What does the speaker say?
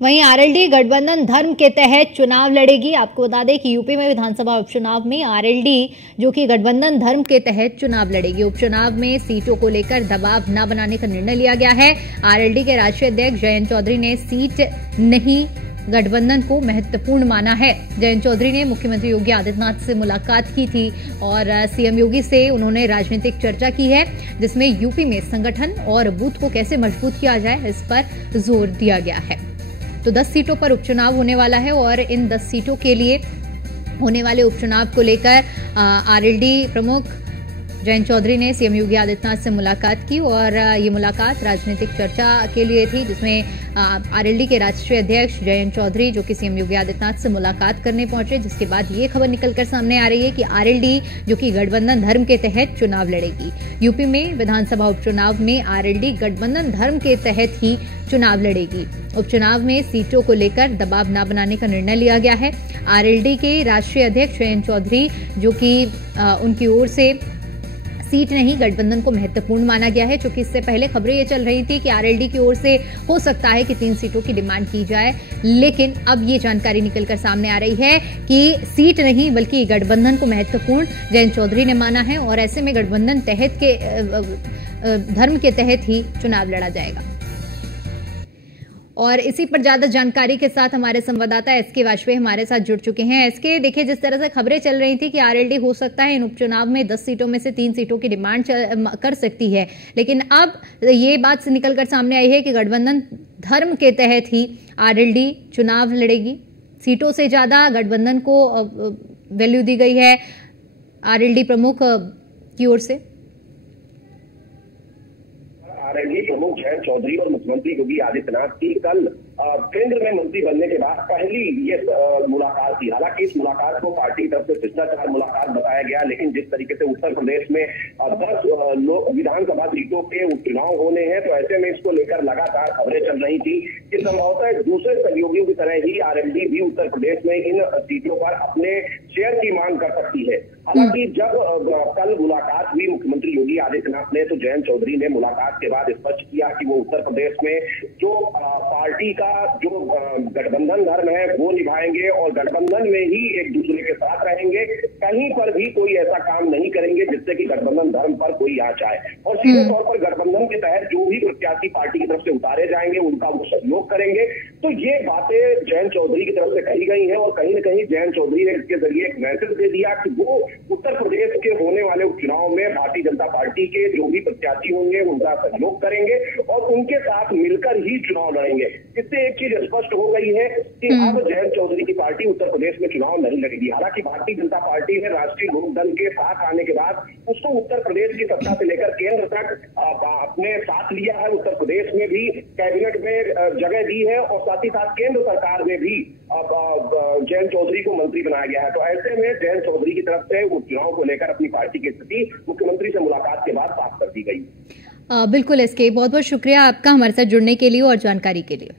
वहीं आरएलडी गठबंधन धर्म के तहत चुनाव लड़ेगी। आपको बता दें कि यूपी में विधानसभा उपचुनाव में आरएलडी जो कि गठबंधन धर्म के तहत चुनाव लड़ेगी। उपचुनाव में सीटों को लेकर दबाव न बनाने का निर्णय लिया गया है। आरएलडी के राष्ट्रीय अध्यक्ष जयंत चौधरी ने सीट नहीं गठबंधन को महत्वपूर्ण माना है। जयंत चौधरी ने मुख्यमंत्री योगी आदित्यनाथ से मुलाकात की थी और सीएम योगी से उन्होंने राजनीतिक चर्चा की है, जिसमें यूपी में संगठन और बूथ को कैसे मजबूत किया जाए इस पर जोर दिया गया है। तो 10 सीटों पर उपचुनाव होने वाला है और इन 10 सीटों के लिए होने वाले उपचुनाव को लेकर आरएलडी प्रमुख जयंत चौधरी ने सीएम योगी आदित्यनाथ से मुलाकात की और ये मुलाकात राजनीतिक चर्चा के लिए थी, जिसमें आरएलडी के राष्ट्रीय अध्यक्ष जयंत चौधरी जो कि सीएम योगी आदित्यनाथ से मुलाकात करने पहुंचे, जिसके बाद ये खबर निकलकर सामने आ रही है कि आरएलडी जो कि गठबंधन धर्म के तहत चुनाव लड़ेगी। यूपी में विधानसभा उपचुनाव में आरएलडी गठबंधन धर्म के तहत ही चुनाव लड़ेगी। उपचुनाव में सीटों को लेकर दबाव न बनाने का निर्णय लिया गया है। आरएलडी के राष्ट्रीय अध्यक्ष जयंत चौधरी जो कि उनकी ओर से सीट नहीं गठबंधन को महत्वपूर्ण माना गया है, क्योंकि इससे पहले खबरें ये चल रही थी कि आरएलडी की ओर से हो सकता है कि 3 सीटों की डिमांड की जाए, लेकिन अब ये जानकारी निकलकर सामने आ रही है कि सीट नहीं बल्कि गठबंधन को महत्वपूर्ण जयंत चौधरी ने माना है और ऐसे में गठबंधन तहत के धर्म के तहत ही चुनाव लड़ा जाएगा। और इसी पर ज्यादा जानकारी के साथ हमारे संवाददाता एसके वाजपेयी हमारे साथ जुड़ चुके हैं। एसके, देखिए जिस तरह से खबरें चल रही थी कि आरएलडी हो सकता है इन उपचुनाव में 10 सीटों में से 3 सीटों की डिमांड कर सकती है, लेकिन अब ये बात निकलकर सामने आई है कि गठबंधन धर्म के तहत ही आरएलडी चुनाव लड़ेगी। सीटों से ज्यादा गठबंधन को वैल्यू दी गई है आरएलडी प्रमुख की ओर से। आरएलडी प्रमुख जयंत चौधरी और मुख्यमंत्री योगी आदित्यनाथ की कल केंद्र में मंत्री बनने के बाद पहली ये मुलाकात थी। हालांकि इस मुलाकात को पार्टी की तरफ से शिष्टाचार मुलाकात बताया गया, लेकिन जिस तरीके से उत्तर प्रदेश में 10 विधानसभा सीटों के उपचुनाव होने हैं, तो ऐसे में इसको लेकर लगातार खबरें चल रही थी कि संभवतः दूसरे सहयोगियों की तरह ही आरएलडी भी उत्तर प्रदेश में इन सीटों पर अपने शेयर की मांग कर सकती है। हालांकि जब कल मुलाकात हुई मुख्यमंत्री योगी आदित्यनाथ ने, तो जयंत चौधरी ने मुलाकात के बाद स्पष्ट किया कि वो उत्तर प्रदेश में जो पार्टी का जो गठबंधन धर्म है वो निभाएंगे और गठबंधन में ही एक दूसरे के साथ रहेंगे। कहीं पर भी कोई ऐसा काम नहीं करेंगे जिससे कि गठबंधन धर्म पर कोई आंच आए, और सीधे तौर पर गठबंधन के तहत जो भी प्रत्याशी पार्टी की तरफ से उतारे जाएंगे उनका वो सहयोग करेंगे। तो ये बातें जयंत चौधरी की तरफ से कही गई हैं और कहीं न कहीं जयंत चौधरी ने इसके जरिए एक मैसेज दे दिया कि वो उत्तर प्रदेश के होने वाले उपचुनाव में भारतीय जनता पार्टी के जो भी प्रत्याशी होंगे उनका सहयोग करेंगे और उनके साथ मिलकर ही चुनाव लड़ेंगे। इससे एक चीज स्पष्ट हो गई है कि अब जयंत चौधरी की पार्टी उत्तर प्रदेश में चुनाव नहीं लड़ेगी। हालांकि भारतीय जनता पार्टी ने राष्ट्रीय लोकदल के साथ आने के बाद उसको उत्तर प्रदेश की सत्ता से लेकर केंद्र तक अपने साथ लिया है। उत्तर प्रदेश में भी कैबिनेट में जगह दी है और साथ ही साथ केंद्र सरकार में भी जयंत चौधरी को मंत्री बनाया गया है। तो ऐसे में जयंत चौधरी की तरफ से उपचुनाव को लेकर अपनी पार्टी की स्थिति मुख्यमंत्री से मुलाकात के बाद साफ कर दी गई। बिल्कुल एसके, बहुत बहुत शुक्रिया आपका हमारे साथ जुड़ने के लिए और जानकारी के लिए।